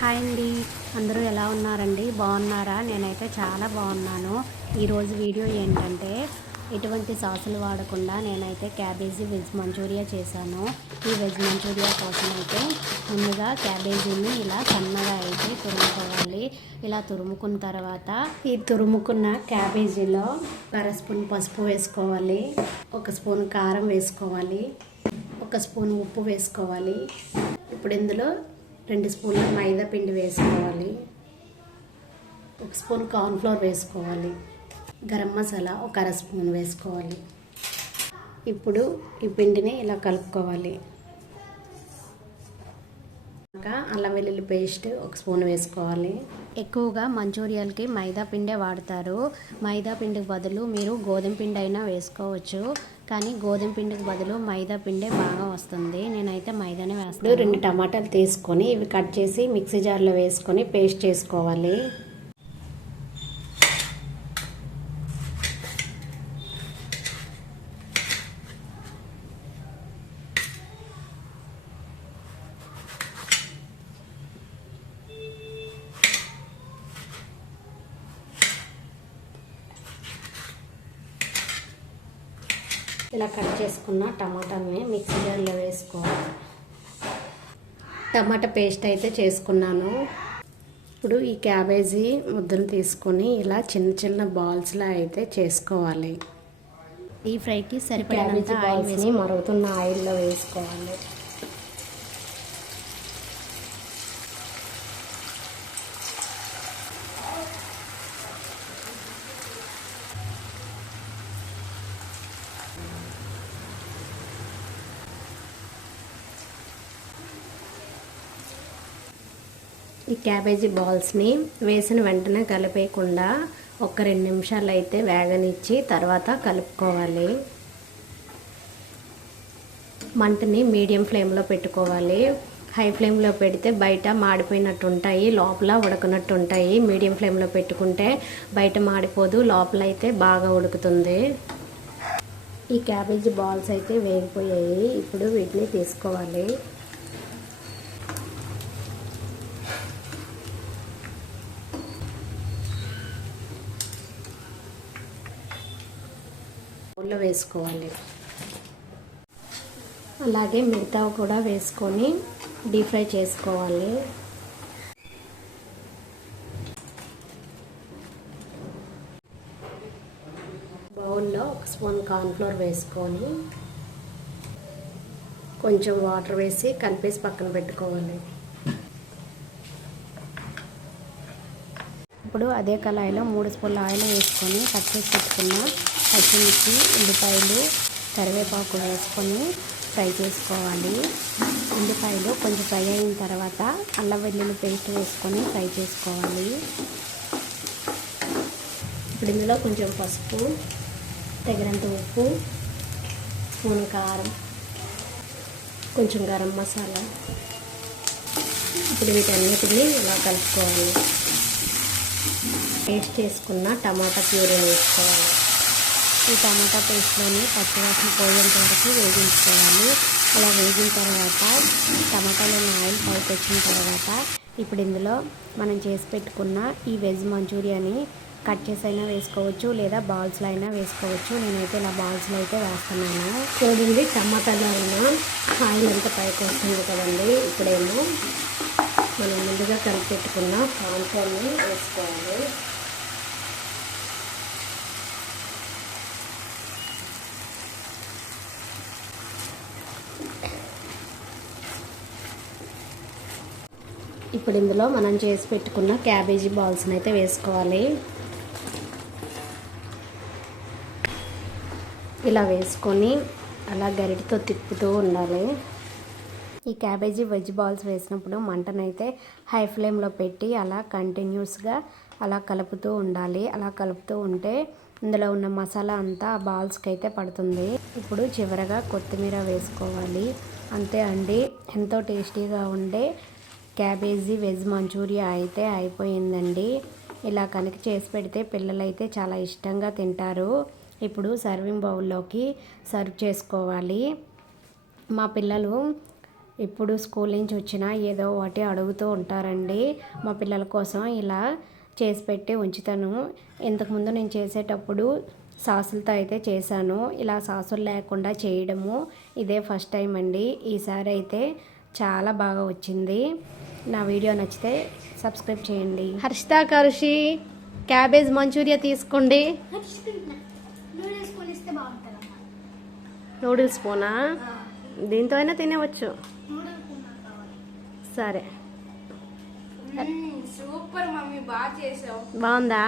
Hi అండి. అందరూ ఎలా ఉన్నారండి? బాగున్నారా? నేనైతే చాలా బాగున్నాను. ఈరోజు వీడియో ఏంటంటే ఎటువంటి సాసులు వాడకుండా నేనైతే క్యాబేజీ వెజ్ మంచూరియా చేశాను. ఈ వెజ్ మంచూరియా కోసం అయితే ముందుగా క్యాబేజీని ఇలా సన్నగా అయితే తురుముకోవాలి. ఇలా తురుముకున్న తర్వాత ఈ తురుముకున్న క్యాబేజీలో అర స్పూన్ పసుపు వేసుకోవాలి. ఒక స్పూన్ కారం వేసుకోవాలి. ఒక స్పూన్ ఉప్పు వేసుకోవాలి. ఇప్పుడు ఇందులో రెండు స్పూన్ల మైదా పిండి వేసుకోవాలి. ఒక స్పూన్ కార్న్ఫ్లోర్ వేసుకోవాలి. గరం మసాలా ఒక అర స్పూన్ వేసుకోవాలి. ఇప్పుడు ఈ పిండిని ఇలా కలుపుకోవాలి. ఇంకా అల్లం వెల్లుల్లి పేస్ట్ ఒక స్పూన్ వేసుకోవాలి. ఎక్కువగా మంచూరియాలకి మైదా పిండే వాడతారు. మైదా పిండికి బదులు మీరు గోధుమ పిండి అయినా వేసుకోవచ్చు. కానీ గోధుమ పిండికి బదులు మైదా పిండే బాగా వస్తుంది. నేనైతే మైదానే వేస్తాను. రెండు టమాటాలు తీసుకొని ఇవి కట్ చేసి మిక్సీ జార్లో వేసుకొని పేస్ట్ చేసుకోవాలి. ఇలా కట్ చేసుకున్న టమాటాని మిక్సీ జార్లో వేసుకోవాలి. టమాటా పేస్ట్ అయితే చేసుకున్నాను. ఇప్పుడు ఈ క్యాబేజీ ముద్దను తీసుకొని ఇలా చిన్న చిన్న బాల్స్లా అయితే చేసుకోవాలి. ఈ ఫ్రైకి సరిపడినంత ఆయిల్ వేసి మరుగుతున్న ఆయిల్లో వేసుకోవాలి. ఈ క్యాబేజీ బాల్స్ని వేసిన వెంటనే కలిపేయకుండా ఒక రెండు నిమిషాలు అయితే వేగనిచ్చి తర్వాత కలుపుకోవాలి. మంటని మీడియం ఫ్లేమ్లో పెట్టుకోవాలి. హై ఫ్లేమ్లో పెడితే బయట మాడిపోయినట్టు ఉంటాయి లోపల ఉడకనట్టు ఉంటాయి మీడియం ఫ్లేమ్లో పెట్టుకుంటే బయట మాడిపోదు లోపల అయితే బాగా ఉడుకుతుంది. ఈ క్యాబేజీ బాల్స్ అయితే వేగిపోయాయి. ఇప్పుడు వీటిని తీసుకోవాలి. బౌల్లో వేసుకోవాలి. అలాగే మిగతా కూడా వేసుకొని డీప్ ఫ్రై చేసుకోవాలి. బౌల్లో ఒక స్పూన్ కార్న్ఫ్లోర్ వేసుకొని కొంచెం వాటర్ వేసి కలిపేసి పక్కన పెట్టుకోవాలి. ఇప్పుడు అదే కళాయిలో మూడు స్పూన్ల ఆయిల్ వేసుకొని కట్ చేసి పెట్టుకున్న పచ్చిమిర్చి ఉల్లిపాయలు కరివేపాకు వేసుకొని ఫ్రై చేసుకోవాలి. ఉల్లిపాయలు కొంచెం ఫ్రై అయిన తర్వాత అల్లం వెల్లుల్లి పేస్ట్ వేసుకొని ఫ్రై చేసుకోవాలి. ఇప్పుడు ఇందులో కొంచెం పసుపు తగినంత ఉప్పు స్పూన్ కారం కొంచెం గరం మసాలా. ఇప్పుడు వీటన్నిటిని ఇలా కలుపుకోవాలి. పేస్ట్ చేసుకున్న టమాటా ప్యూరీని వేసుకోవాలి. ఈ టమాటా పేస్ట్లోని పచ్చివాసన పోయేంత వరకు వేగించుకోవాలి. అలా వేగిన తర్వాత టమాటాలోని ఆయిల్ పైకి వచ్చిన తర్వాత ఇప్పుడు ఇందులో మనం చేసి పెట్టుకున్న ఈ వెజ్ మంచూరియాని కట్ చేసి అయినా వేసుకోవచ్చు లేదా బాల్స్లో అయినా వేసుకోవచ్చు. నేనైతే ఇలా బాల్స్లో అయితే వేస్తున్నాను. చూడండి టమాటాలో అయినా ఆయిల్ అంతా పైకి వస్తుంది కదండి. ఇప్పుడేమో మనం ముందుగా కలిపి పెట్టుకున్న కాన్ఫర్ని వేసుకోవాలి. ఇప్పుడు ఇందులో మనం చేసి పెట్టుకున్న క్యాబేజీ బాల్స్ని అయితే వేసుకోవాలి. ఇలా వేసుకొని అలా గరిటితో తిప్పుతూ ఉండాలి. ఈ క్యాబేజీ వెజ్ బాల్స్ వేసినప్పుడు మంటనైతే హై ఫ్లేమ్లో పెట్టి అలా కంటిన్యూస్గా అలా కలుపుతూ ఉండాలి. అలా కలుపుతూ ఉంటే ఇందులో ఉన్న మసాలా అంతా ఆ బాల్స్కి అయితే పడుతుంది. ఇప్పుడు చివరగా కొత్తిమీర వేసుకోవాలి. అంతే అండి. ఎంతో టేస్టీగా ఉండే క్యాబేజీ వెజ్ మంచూరియా అయితే అయిపోయిందండి. ఇలా కనుక చేసి పెడితే పిల్లలైతే చాలా ఇష్టంగా తింటారు. ఇప్పుడు సర్వింగ్ బౌల్లోకి సర్వ్ చేసుకోవాలి. మా పిల్లలు ఇప్పుడు స్కూల్ నుంచి వచ్చినా ఏదో ఒకటి అడుగుతూ ఉంటారండి. మా పిల్లల కోసం ఇలా చేసి పెట్టి ఉంచుతాను. ఇంతకుముందు నేను చేసేటప్పుడు సాసులతో అయితే చేశాను. ఇలా సాసులు లేకుండా చేయడము ఇదే ఫస్ట్ టైం అండి. ఈసారి అయితే చాలా బాగా వచ్చింది. నా వీడియో నచ్చితే సబ్స్క్రైబ్ చేయండి. హర్షిత కరుషి క్యాబేజ్ మంచూరియా తీసుకోండి. నూడిల్స్ కొనిస్తే బాగుంటుంది నూడిల్స్ పోనా దీంతో అయినా తినవచ్చు. నూడిల్స్ నాకు కావాలి సరే సూపర్ మమ్మీ బాగా చేసావు. బాగుందా.